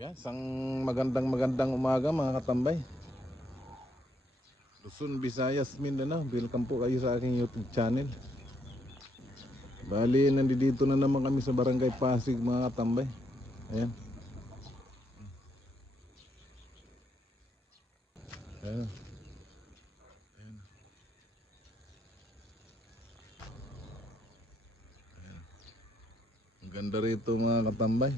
Yan, isang magandang umaga mga katambay. Luzon, Visayas, Mindanao. Welcome po kayo sa aking YouTube channel. Bali, nandito na naman kami sa Barangay Pasig mga katambay. Ayan. Ayan. Ayan. Ayan. Ang ganda rito mga katambay.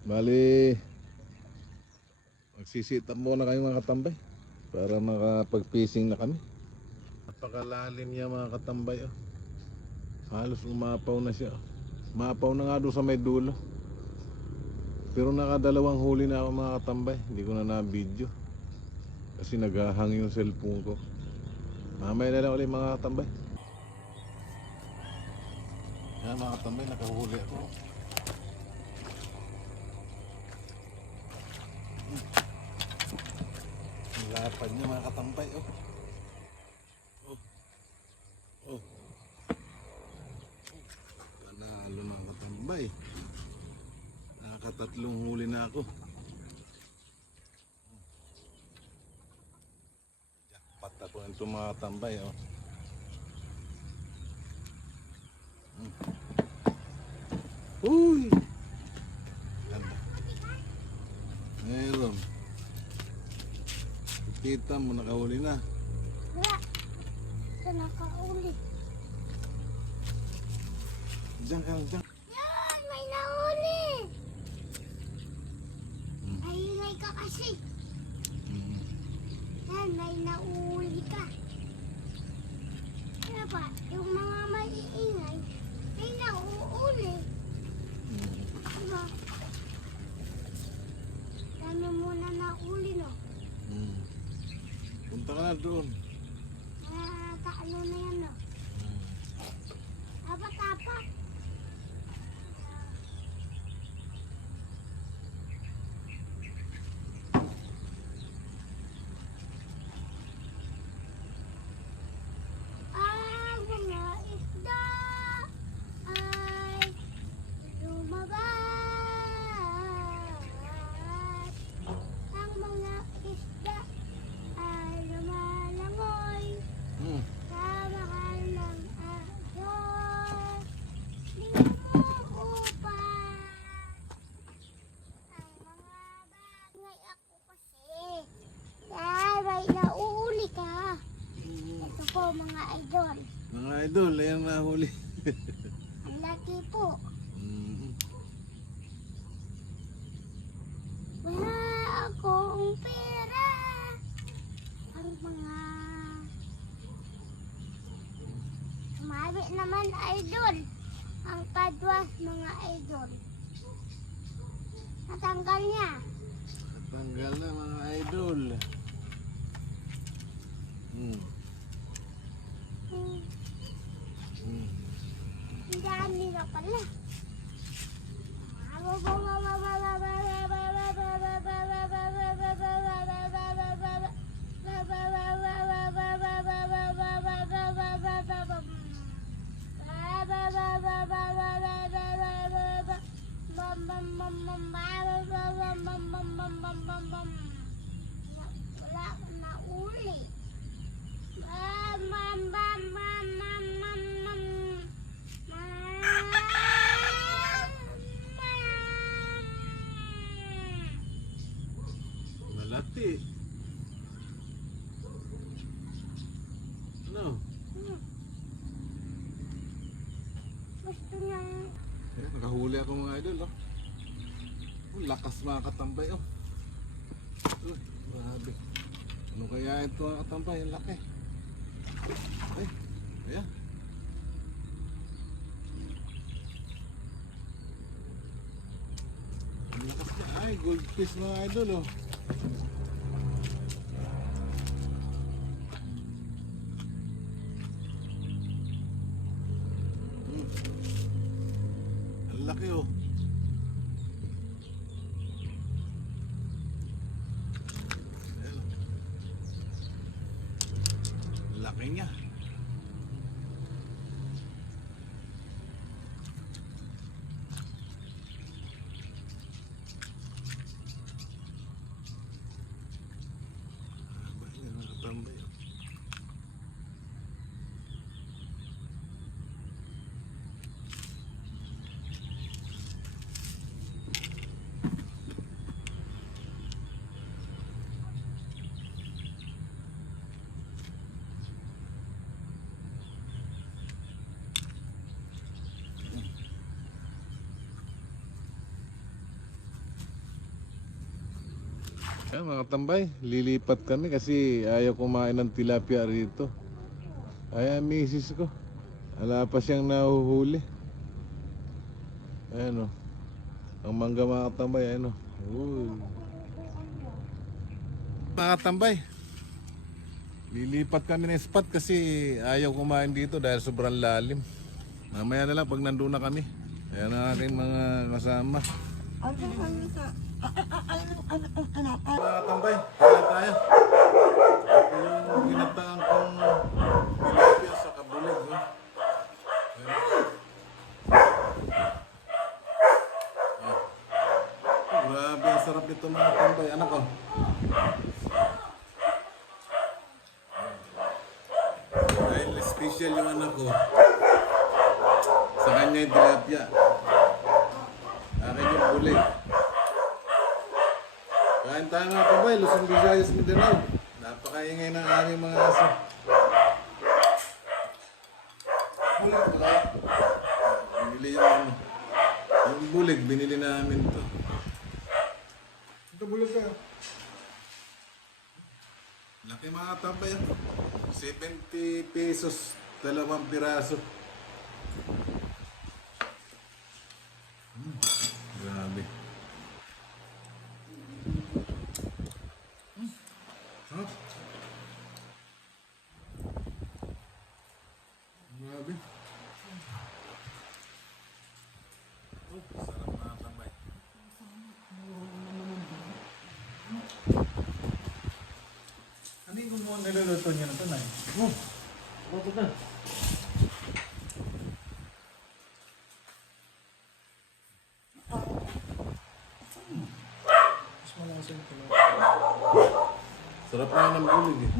Bali, magsisitap muna kayo mga katambay para makapag-fishing na kami. Napakalalim niya mga katambay. Halos umapaw na siya. Umapaw na nga doon sa may dulo. Pero nakadalawang huli na ako mga katambay. Hindi ko na na-video kasi naghahang yung cellphone ko. Mamaya na lang ulit mga katambay. Yan mga katambay, nakahuli ako. Lapad niya mga katambay. Panalo mga katambay. Nakatatlong huli na ako. Jackpot ako nito mga katambay. Uy! Ganda. Meron. Kita mo, nakahuli na. Wala. Ito nakauli. Diyan ka, diyan. Yan! May nahuli! Ay, ingay ka kasi. Yan, may nauli ka. Ano ba? Yung mga maiingay, may nauuli. Diba? Dami muna nauli, no? Punta ka na doon. Kaano na yan, no? Apat-apat. Ang mga isda ay lumabas. Ang mga isda ay lumalangoy. Sa mahal ng Diyos, lumuupan ang mga bagay ako kasi. Yan, may nauuli ka. Ito po mga idol. Mga idol, ayan nahuli. Ang laki po. Wala akong pera. Ang mga sumali naman idol. Ang kadwas mga idol. Natanggal niya. Tanggal na mga idol. Ang dami na pala. Wala akong nauli. Malaki. Ano? Gusto niyang Ayan, nakahuli ako mga idol. Lakas mga katambay. Grabe. Ano kaya ito mga katambay? Ang laki. Ay, ayan. Ang lakas niya. Ay, goldfish mga idol. Ang laki Ayan. Ang laki niya. Ayan mga tambay, lilipat kami kasi ayaw kumain ng tilapia rito. Ayan misis ko. Wala pa siyang nahuhuli. Ayan o. Ang mangga mga tambay, ayan o. Uy. Mga tambay, lilipat kami ng spot kasi ayaw kumain dito dahil sobrang lalim. Mamaya na lang pag nandun na kami. Ayan ang aking mga kasama. Mga tambay, kaya tayo. Yung ginataang kong tilapia sa kabulig. Oh. Oh, grabe, ang sarap nito mga tambay. Anak ko. Dahil special yung anak ko. Sa kanya yung tilapia. Akin yung bulig. Kain tayo mga tambay, Luzon, Visayas, Mindanao. Napakaingay ng aming mga aso. Binili yung ano. Yung bulig, binili namin to. Ito bulag ka. Laki mga tambay. 70 pesos, 2 piraso. Grabe. Sarap. Grabe. Sarap mga tambay. Ano yung gumawa niluluto niya na ito, Nay? Ito na. Mas malakas yung tulo. Sarap na ng bulig eh.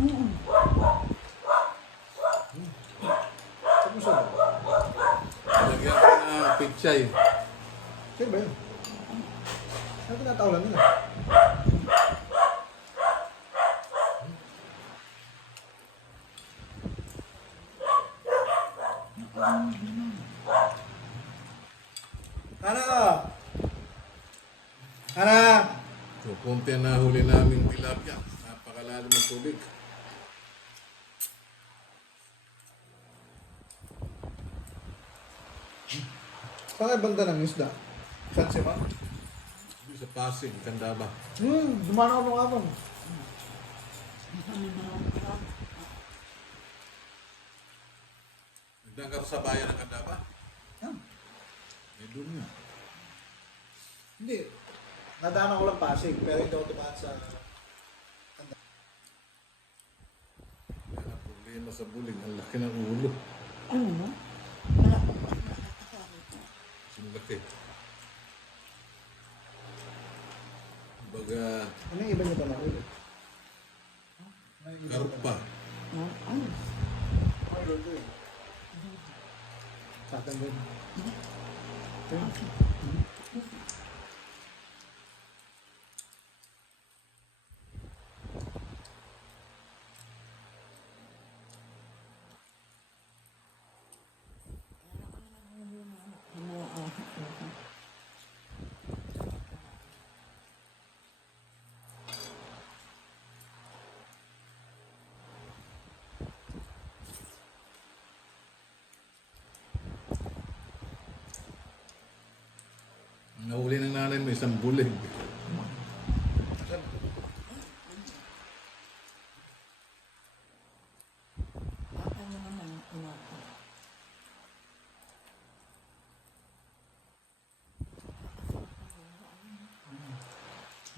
Saan mo siya? Lagyan ko na pichay. Sino ba yun? Ano tinatawalan nila? Ana! Ana! So, konti ang nahuli namin tilapia. Napakalalim ng tubig. Saan kayo banda ng isda? Saan siya ba? Dito sa Pasig, Candaba. Dumana ako nung abang. Nagdang ka sa bayan ng Candaba? May doon nga. Hindi. Nadaanan ko lang Pasig, pero hindi ako tumaan sa... Yan ang problema sa bulig. Ang laki ng ulo. Ang laki. Baga, Ano yung iba niyo pa nakulit? Ano yung iba karpa. Sa akin din. Ang nahuli ng nanay mo, isang bulig.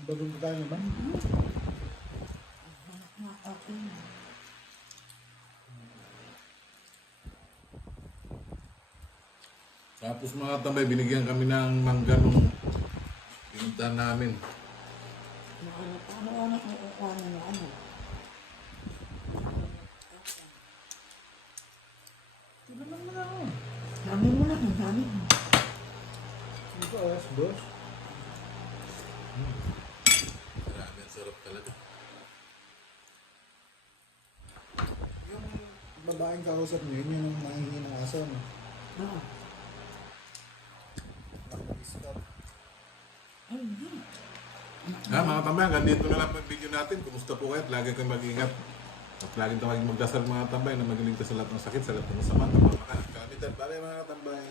Bagong tayo ba? Tapos mga tambay, binigyan kami ng mangga nung pinuntahan namin. Ito lang na ako. Dami mo na, ang dami. Ito ayos, boss. Grabe, ang sarap talaga. Yung babaeng kausap niyo, yun yung nangihingi ng aso, no? Oo. Nakapag-stop. Ay, hindi. Mga tambay, hanggang dito na lang ang video natin. Kumusta po kayo? Lagi kayong mag-ingat. At lagi tayong magdasal mga tambay na magaling ka sa lahat ng sakit, sa lahat ng masama, kapamakan at kalamitan. Bye mga tambay.